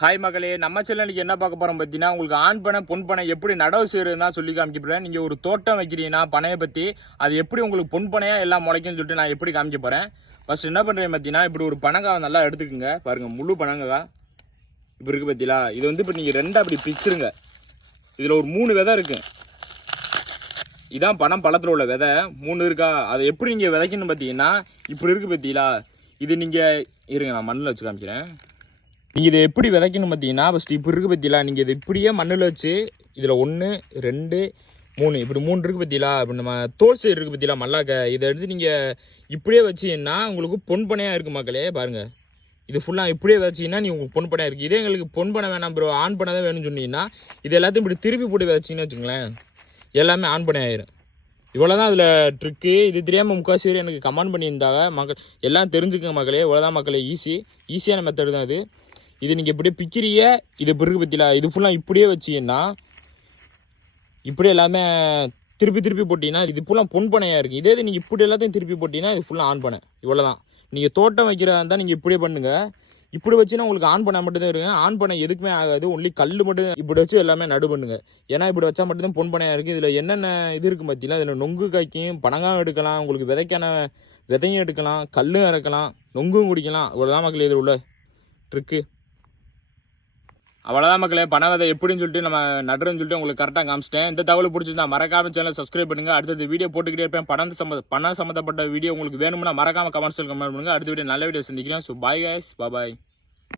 Hi மகளே நம்ம channel இன்னைக்கு என்ன பார்க்க போகிறோம் பார்த்தீங்கன்னா உங்களுக்கு ஆண் பனை பொன் பணம் எப்படி நடவு செய்யறதுன்னா சொல்லி காமிக்க நீங்கள் ஒரு தோட்டம் வைக்கிறீங்கன்னா பனையை பற்றி அது எப்படி உங்களுக்கு பொன் பணையாக எல்லாம் முளைக்கும்னு சொல்லிட்டு நான் எப்படி காமிக்க போகிறேன் ஃபஸ்ட் என்ன பண்ணுறேன் பார்த்தீங்கன்னா இப்படி ஒரு பனங்காய் நல்லா எடுத்துக்கோங்க. பாருங்கள் முழு பனங்காய் இப்படி இருக்குது பார்த்தீங்களா? இது வந்து இப்போ நீங்கள் ரெண்டா அப்படி பிச்சுருங்க. இதில் ஒரு மூணு விதை இருக்குது இதான் பணம் பழத்தில் உள்ள விதை. மூணு இருக்கா? அதை எப்படி நீங்கள் விதைக்கணும்னு பார்த்தீங்கன்னா இப்படி இருக்கு பார்த்தீங்களா? இது நீங்கள் இருங்க நான் மண்ணில் வச்சு காமிக்கிறேன். நீங்கள் இதை எப்படி விதைக்கணும் பார்த்தீங்கன்னா ஃபஸ்ட்டு இப்படி இருக்குது பார்த்தீங்களா? நீங்கள் இதை இப்படியே மண்ணில் வச்சு இதில் ஒன்று ரெண்டு மூணு இப்படி மூணு இருக்குது பார்த்தீங்களா? இப்போ நம்ம தோல் சைடு இருக்குது பார்த்தீங்களா? மல்லாக்க. இதை எடுத்து நீங்கள் இப்படியே வச்சிங்கன்னா உங்களுக்கு பொன் இருக்குது மக்களே பாருங்கள் இது ஃபுல்லாக இப்படியே வச்சிங்கன்னா நீ உங்களுக்கு பொன்பனையாக இருக்குது இதே எங்களுக்கு பொன்பனை வேணாம் ப்ரோ ஆன் பண்ண தான் வேணும்னு சொன்னீங்கன்னா இது எல்லாத்தையும் இப்படி திருப்பி போட்டு விதைச்சிங்கன்னு வச்சுங்களேன் எல்லாமே ஆன் பண்ணி ஆயிரும். இவ்வளோ தான் அதில் ட்ரிக்கு இது தெரியாமல் முக்காசி பேர் எனக்கு கமெண்ட் பண்ணியிருந்தாங்க. மக்கள் எல்லாம் தெரிஞ்சுக்கங்க மக்களே. இவ்வளோ தான் மக்களே ஈஸி ஈஸியான மெத்தடு தான் இது இது நீங்கள் இப்படியே பிக்கிறிய இது பிறகு பற்றியில் இது ஃபுல்லாக இப்படியே வச்சீங்கன்னா இப்படியே எல்லாமே திருப்பி திருப்பி போட்டிங்கன்னா இது ஃபுல்லாக பொன் பனையாக இருக்குது இதே இது நீங்கள் இப்படி எல்லாத்தையும் திருப்பி போட்டிங்கன்னா இது ஃபுல்லாக ஆன் பண்ண இவ்வளோ தான் நீங்கள் தோட்டம் வைக்கிறதா இருந்தால் நீங்கள் இப்படியே பண்ணுங்கள் இப்படி வச்சுன்னா உங்களுக்கு ஆன் பண்ண மட்டும்தான் தான் ஆன் பண்ண எதுக்குமே ஆகாது. ஒன்லி கல் மட்டும் இப்படி வச்சு எல்லாமே நடு பண்ணுங்க. ஏன்னா இப்படி வச்சா மட்டும்தான் பொன் பனையாக இருக்குது இதில் என்னென்ன இது இருக்குது பார்த்தீங்கன்னா இதில் நொங்கு காய்க்கும் பனங்காய் எடுக்கலாம் உங்களுக்கு விதைக்கான விதையும் எடுக்கலாம் கல்லும் இறக்கலாம் நொங்கும் குடிக்கலாம். இவ்வளோதான் மக்கள் இதில் உள்ள ட்ரிக்கு அவ்வளோதான் மக்களே பணவதை எப்படின்னு சொல்லிட்டு நம்ம நடுறன்னு சொல்லிட்டு உங்களுக்கு கரெக்டாக காமிச்சிட்டேன். இந்த தகவல் பிடிச்சிருந்தா மறக்காம சேனல் சப்ஸ்கிரைப் பண்ணுங்க. அடுத்தது வீடியோ போட்டுக்கிட்டே இருப்பேன். பணம் சம்மந்த பணம் சம்மந்தப்பட்ட வீடியோ உங்களுக்கு வேணும்னா மறக்காம கமெண்ட்ஸில் கமெண்ட் பண்ணுங்க அடுத்த வீடியோ நல்ல வீடியோ சந்திக்கிறேன். So bye guys bye